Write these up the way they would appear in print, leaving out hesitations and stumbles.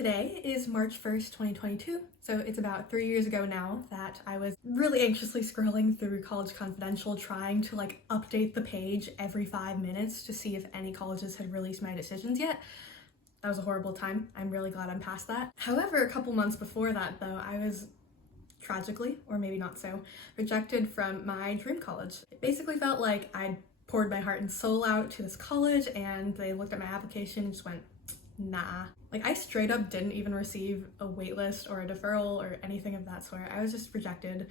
Today is March 1st, 2022, so it's about 3 years ago now that I was really anxiously scrolling through College Confidential trying to update the page every 5 minutes to see if any colleges had released my decisions yet. That was a horrible time. I'm really glad I'm past that. However, a couple months before that though, I was tragically, or maybe not so, rejected from my dream college. It basically felt like I'd poured my heart and soul out to this college and they looked at my application and just went, nah. I straight up didn't even receive a waitlist or a deferral or anything of that sort. I was just rejected,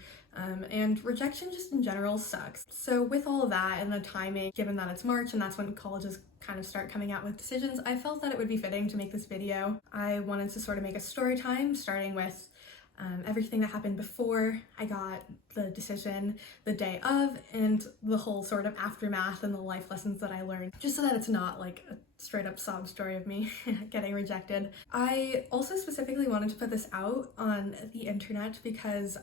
and rejection just in general sucks. So with all of that and the timing, given that it's March and that's when colleges kind of start coming out with decisions, I felt that it would be fitting to make this video. I wanted to sort of make a story time, starting with everything that happened before I got the decision, the day of, and the whole sort of aftermath and the life lessons that I learned, just so that it's not like a straight up sob story of me getting rejected. I also specifically wanted to put this out on the internet because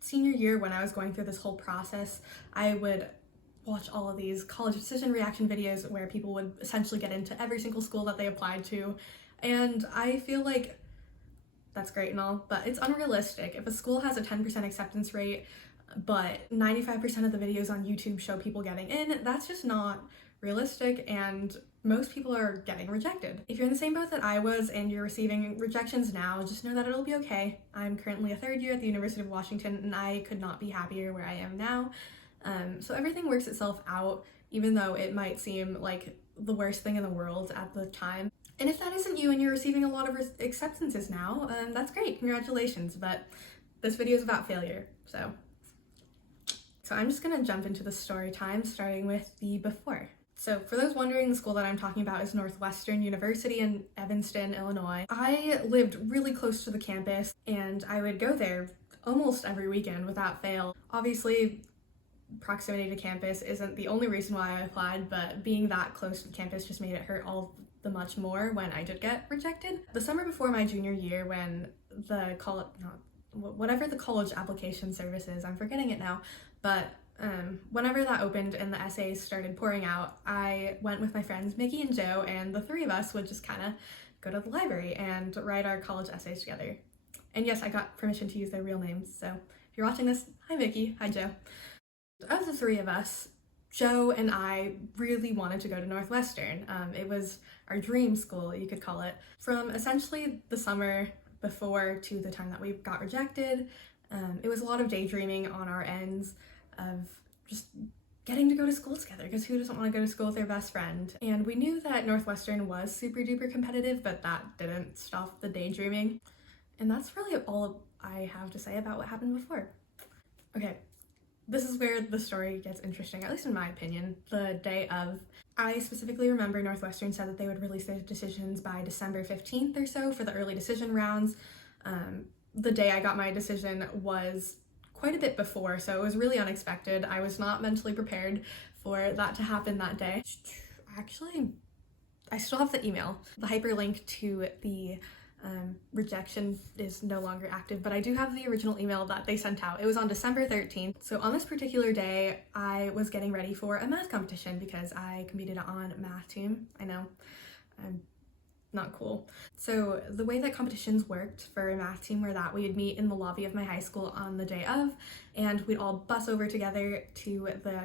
senior year, when I was going through this whole process, I would watch all of these college decision reaction videos where people would essentially get into every single school that they applied to, and I feel like that's great and all, but it's unrealistic. If a school has a 10% acceptance rate, but 95% of the videos on YouTube show people getting in, that's just not realistic, and most people are getting rejected. If you're in the same boat that I was and you're receiving rejections now, just know that it'll be okay. I'm currently a third year at the University of Washington and I could not be happier where I am now. So everything works itself out, even though it might seem like the worst thing in the world at the time. And if that isn't you and you're receiving a lot of acceptances now, that's great, congratulations, but this video is about failure, so I'm just gonna jump into the story time, starting with the before. So for those wondering, the school that I'm talking about is Northwestern University in Evanston, Illinois. I lived really close to the campus and I would go there almost every weekend without fail. Obviously, proximity to campus isn't the only reason why I applied, but being that close to the campus just made it hurt all the much more when I did get rejected. The summer before my junior year, when the whatever the college application service is, I'm forgetting it now, but whenever that opened and the essays started pouring out, I went with my friends Mickey and Joe, and the three of us would just kind of go to the library and write our college essays together. And yes, I got permission to use their real names, so if you're watching this, hi Mickey, hi Joe. Of the three of us, Joe and I really wanted to go to Northwestern. It was our dream school, you could call it. From essentially the summer before to the time that we got rejected, it was a lot of daydreaming on our ends of just getting to go to school together, because who doesn't want to go to school with their best friend? And we knew that Northwestern was super duper competitive, but that didn't stop the daydreaming. And that's really all I have to say about what happened before. Okay. This is where the story gets interesting, at least in my opinion. The day of, I specifically remember Northwestern said that they would release their decisions by December 15th or so for the early decision rounds. The day I got my decision was quite a bit before, so it was really unexpected. I was not mentally prepared for that to happen that day. Actually, I still have the email. The hyperlink to the rejection is no longer active, but I do have the original email that they sent out. It was on December 13th. So on this particular day, I was getting ready for a math competition because I competed on math team. I know, I'm not cool. So the way that competitions worked for a math team were that we'd meet in the lobby of my high school on the day of, and we'd all bus over together to the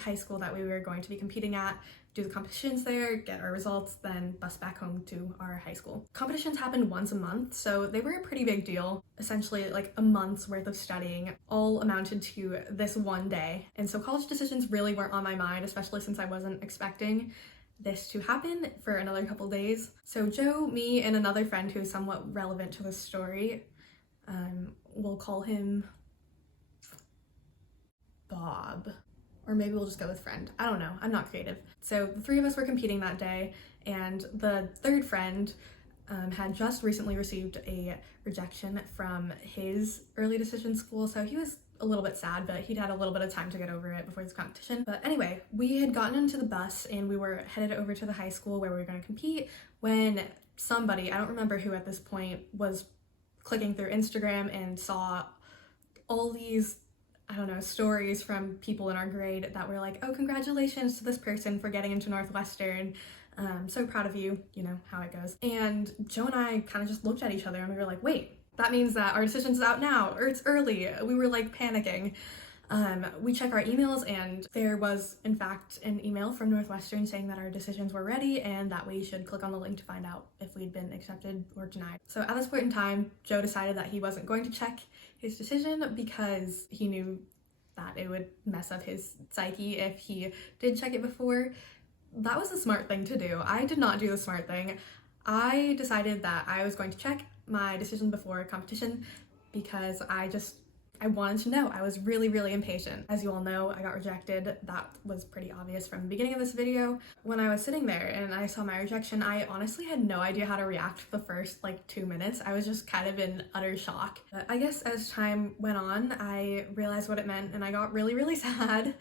high school that we were going to be competing at, do the competitions there, get our results, then bus back home to our high school. Competitions happened once a month, so they were a pretty big deal. Essentially like a month's worth of studying all amounted to this one day. And so college decisions really weren't on my mind, especially since I wasn't expecting this to happen for another couple days. So Joe, me, and another friend who is somewhat relevant to the story, we'll call him Bob. Or maybe we'll just go with friend. I don't know, I'm not creative. So the three of us were competing that day, and the third friend had just recently received a rejection from his early decision school, so he was a little bit sad, but he'd had a little bit of time to get over it before this competition. But anyway, we had gotten into the bus and we were headed over to the high school where we were going to compete when somebody, I don't remember who at this point, was clicking through Instagram and saw all these stories from people in our grade that were like, oh, congratulations to this person for getting into Northwestern. So proud of you, you know how it goes. And Joe and I kind of just looked at each other and we were like, wait, that means that our decision's out now, or it's early. We were like panicking. We check our emails and there was in fact an email from Northwestern saying that our decisions were ready and that we should click on the link to find out if we'd been accepted or denied. So at this point in time, Joe decided that he wasn't going to check his decision because he knew that it would mess up his psyche if he did check it before. That was the smart thing to do. I did not do the smart thing. I decided that I was going to check my decision before competition because I wanted to know. I was really, really impatient. As you all know, I got rejected. That was pretty obvious from the beginning of this video. When I was sitting there and I saw my rejection, I honestly had no idea how to react for the first like 2 minutes. I was just kind of in utter shock. But I guess as time went on, I realized what it meant and I got really, really sad.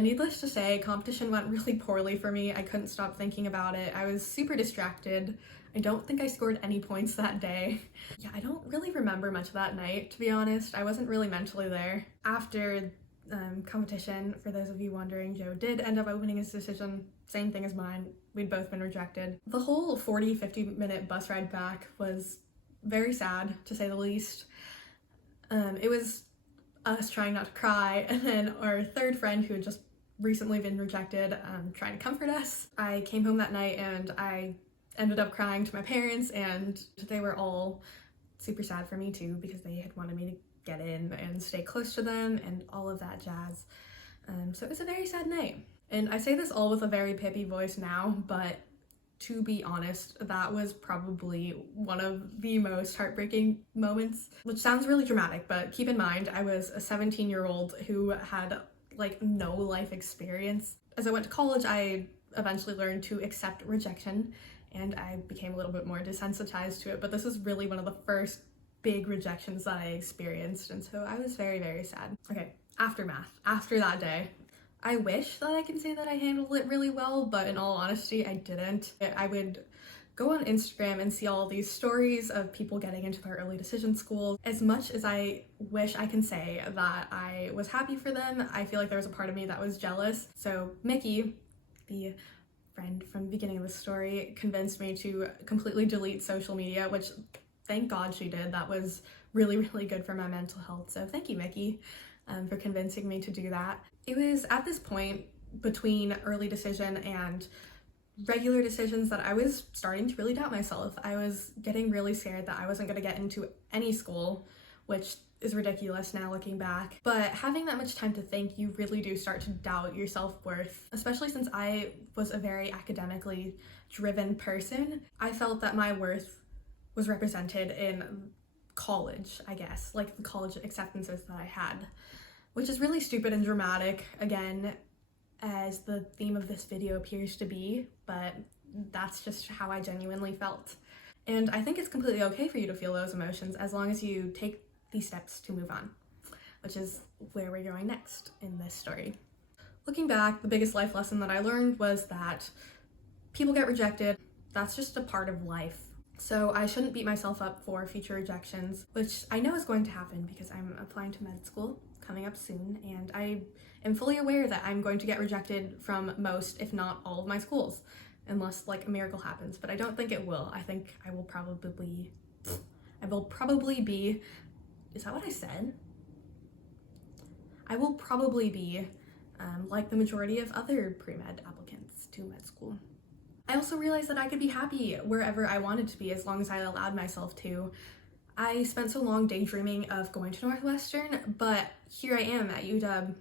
Needless to say, competition went really poorly for me. I couldn't stop thinking about it. I was super distracted. I don't think I scored any points that day. Yeah, I don't really remember much of that night, to be honest. I wasn't really mentally there. After competition, for those of you wondering, Joe did end up opening his decision. Same thing as mine. We'd both been rejected. The whole 40-50 minute bus ride back was very sad, to say the least. It was us trying not to cry, and then our third friend who had just recently been rejected trying to comfort us. I came home that night and I ended up crying to my parents, and they were all super sad for me too because they had wanted me to get in and stay close to them and all of that jazz. So it was a very sad night. And I say this all with a very pippy voice now, but to be honest, that was probably one of the most heartbreaking moments, which sounds really dramatic, but keep in mind, I was a 17-year-old who had like no life experience. As I went to college, I eventually learned to accept rejection and I became a little bit more desensitized to it, but this was really one of the first big rejections that I experienced, and so I was very, very sad. Okay, aftermath. After that day, I wish that I can say that I handled it really well, but in all honesty, I didn't. I would go on Instagram and see all these stories of people getting into their early decision schools. As much as I wish I can say that I was happy for them, I feel like there was a part of me that was jealous. So Mickey, the friend from the beginning of the story, convinced me to completely delete social media, which thank God she did. That was really, really good for my mental health. So thank you, Mickey, for convincing me to do that. It was at this point between early decision and regular decisions that I was starting to really doubt myself. I was getting really scared that I wasn't going to get into any school, which is ridiculous now looking back. But having that much time to think, you really do start to doubt your self-worth, especially since I was a very academically driven person. I felt that my worth was represented in college, I guess, like the college acceptances that I had, which is really stupid and dramatic, again, as the theme of this video appears to be, but that's just how I genuinely felt. And I think it's completely okay for you to feel those emotions as long as you take these steps to move on, which is where we're going next in this story. Looking back, the biggest life lesson that I learned was that people get rejected. That's just a part of life. So I shouldn't beat myself up for future rejections, which I know is going to happen because I'm applying to med school coming up soon, and I am fully aware that I'm going to get rejected from most, if not all, of my schools, unless like a miracle happens, but I don't think it will. I think I will probably be, is that what I said? I will probably be like the majority of other pre-med applicants to med school. I also realized that I could be happy wherever I wanted to be as long as I allowed myself to. I spent so long daydreaming of going to Northwestern, but here I am at UW,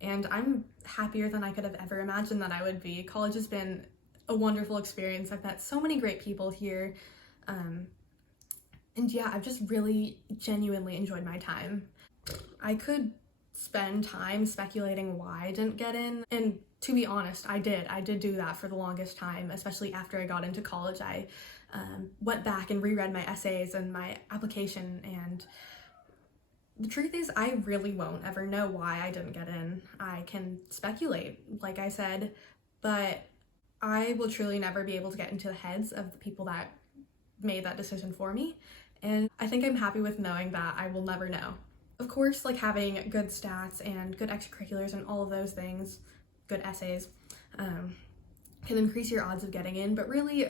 and I'm happier than I could have ever imagined that I would be. College has been a wonderful experience. I've met so many great people here, and yeah, I've just really genuinely enjoyed my time. I could spend time speculating why I didn't get in, and to be honest, I did do that for the longest time, especially after I got into college. I went back and reread my essays and my application, and the truth is I really won't ever know why I didn't get in. I can speculate, like I said, but I will truly never be able to get into the heads of the people that made that decision for me, and I think I'm happy with knowing that I will never know. Of course, like having good stats and good extracurriculars and all of those things, good essays, can increase your odds of getting in, but really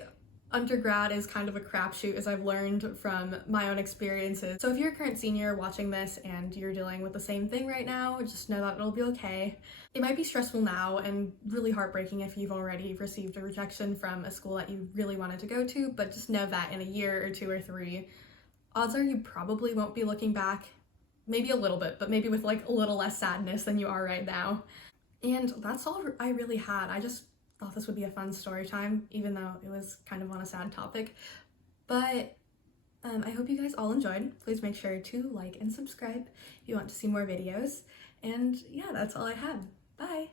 undergrad is kind of a crapshoot, as I've learned from my own experiences. So if you're a current senior watching this and you're dealing with the same thing right now, just know that it'll be okay. It might be stressful now and really heartbreaking if you've already received a rejection from a school that you really wanted to go to, but just know that in a year or 2 or 3, odds are you probably won't be looking back, maybe a little bit, but maybe with like a little less sadness than you are right now. And that's all I really had. I just thought this would be a fun story time, even though it was kind of on a sad topic. But I hope you guys all enjoyed. Please make sure to like and subscribe if you want to see more videos. And yeah, that's all I had. Bye!